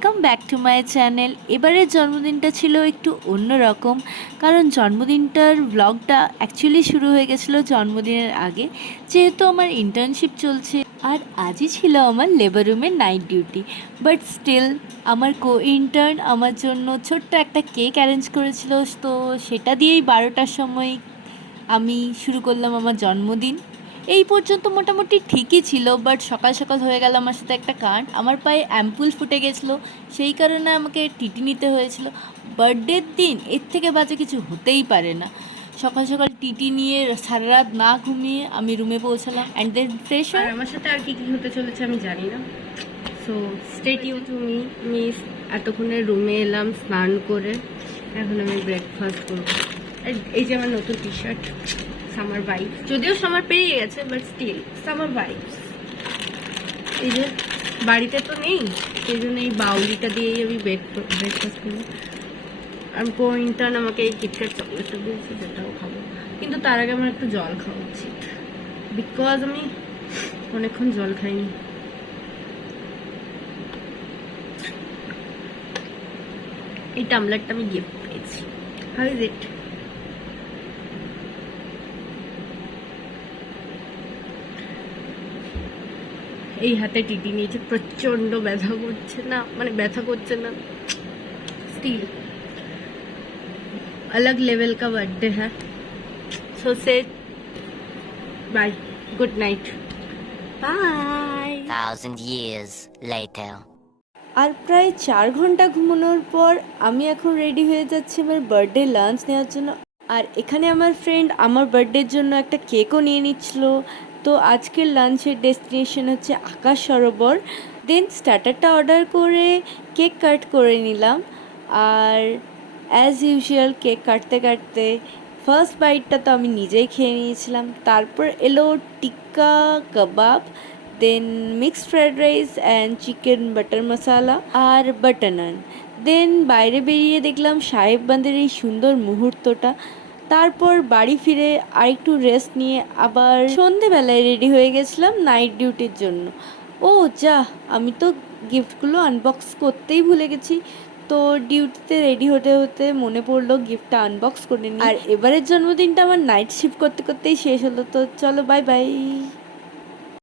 Welcome back to my channel. এবারের জন্মদিনটা ছিল একটু অন্যরকম, কারণ জন্মদিনটার ব্লগটা অ্যাকচুয়ালি শুরু হয়ে গেছিলো জন্মদিনের আগে, যেহেতু আমার ইন্টার্নশিপ চলছে আর আজই ছিল আমার লেবার রুমের নাইট ডিউটি। বাট স্টিল আমার কো ইন্টার্ন আমার জন্য ছোট্ট একটা কেক অ্যারেঞ্জ করেছিল, তো সেটা দিয়েই 12টার সময় আমি শুরু করলাম আমার জন্মদিন। এই পর্যন্ত মোটামুটি ঠিকই ছিল, বাট সকাল সকাল হয়ে গেল আমার সাথে একটা কাণ্ড। আমার পায়ে অ্যাম্পুল ফুটে গেছিলো, সেই কারণে আমাকে টিটি নিতে হয়েছিল। বার্থডের দিন এর থেকে বাজে কিছু হতেই পারে না। সকাল সকাল টিটি নিয়ে সারা রাত না ঘুমিয়ে আমি রুমে পৌঁছালাম অ্যান্ড দেন ফ্রেশ আর আমার সাথে আর কি কি হতে চলেছে আমি জানি না। So stay tune to me. আমি এতক্ষণে রুমে এলাম স্নান করে, এখন আমি ব্রেকফাস্ট করবো। আর এই যে আমার নতুন টি শার্ট, সামার ভাইবস, যদিও সামার পেরিয়ে গেছে বাট স্টিল সামার ভাইবস। এই যে বাড়িতে তো নেই, সেই জন্য এই বাউলিটা দিয়েই আমি ব্রেকফাস্ট করবো। আর ইন্টার্ন আমাকে এই কিটক্যাট চকলেটটা দিয়েছে, যেটাও খাবো, কিন্তু তার আগে আমার একটু জল খাওয়া উচিত, বিকজ আমি অনেকক্ষণ জল খাইনি। এই টামলারটা আমি গিফট পেয়েছি। How is it? এই হাতে টিটি নিয়েছে, প্রচন্ড ব্যথা করছে না, মানে ব্যথা করছে না, स्टील अलग लेवल का बर्थडे है। So say bye, good night, bye. 1,000 years later. আর প্রায় 4 ঘন্টা ঘুমানোর পর আমি এখন রেডি হয়ে যাচ্ছি আমার বার্থডে লাঞ্চ নেওয়ার জন্য। আর এখানে আমার ফ্রেন্ড আমার বার্থডের জন্য একটা কেকও নিয়ে নিচ্ছিল। তো আজকের লাঞ্চের ডেস্টিনেশন হচ্ছে আকাশ সরোবর। দেন স্টার্টারটা অর্ডার করে কেক কাট করে নিলাম। আর অ্যাজ ইউজুয়াল কেক কাটতে কাটতে ফার্স্ট বাইটটা তো আমি নিজেই খেয়ে নিয়েছিলাম। তারপর এলো tikka kebab, then mixed fried rice and chicken butter masala আর বাটার নান। দেন বাইরে বেরিয়ে দেখলাম সাহেববাঁধের এই সুন্দর মুহূর্তটা। তারপর বাড়ি ফিরে আরেকটু রেস্ট নিয়ে আবার সন্ধেবেলায় রেডি হয়ে গেছিলাম নাইট ডিউটির জন্য। ও যা, আমি তো গিফটগুলো আনবক্স করতেই ভুলে গেছি। তো ডিউটিতে রেডি হতে হতে মনে পড়লো গিফটটা আনবক্স করে নিই। আর এবারের জন্মদিনটা আমার নাইট শিফট করতে করতেই শেষ হলো। তো চলো, বাই বাই।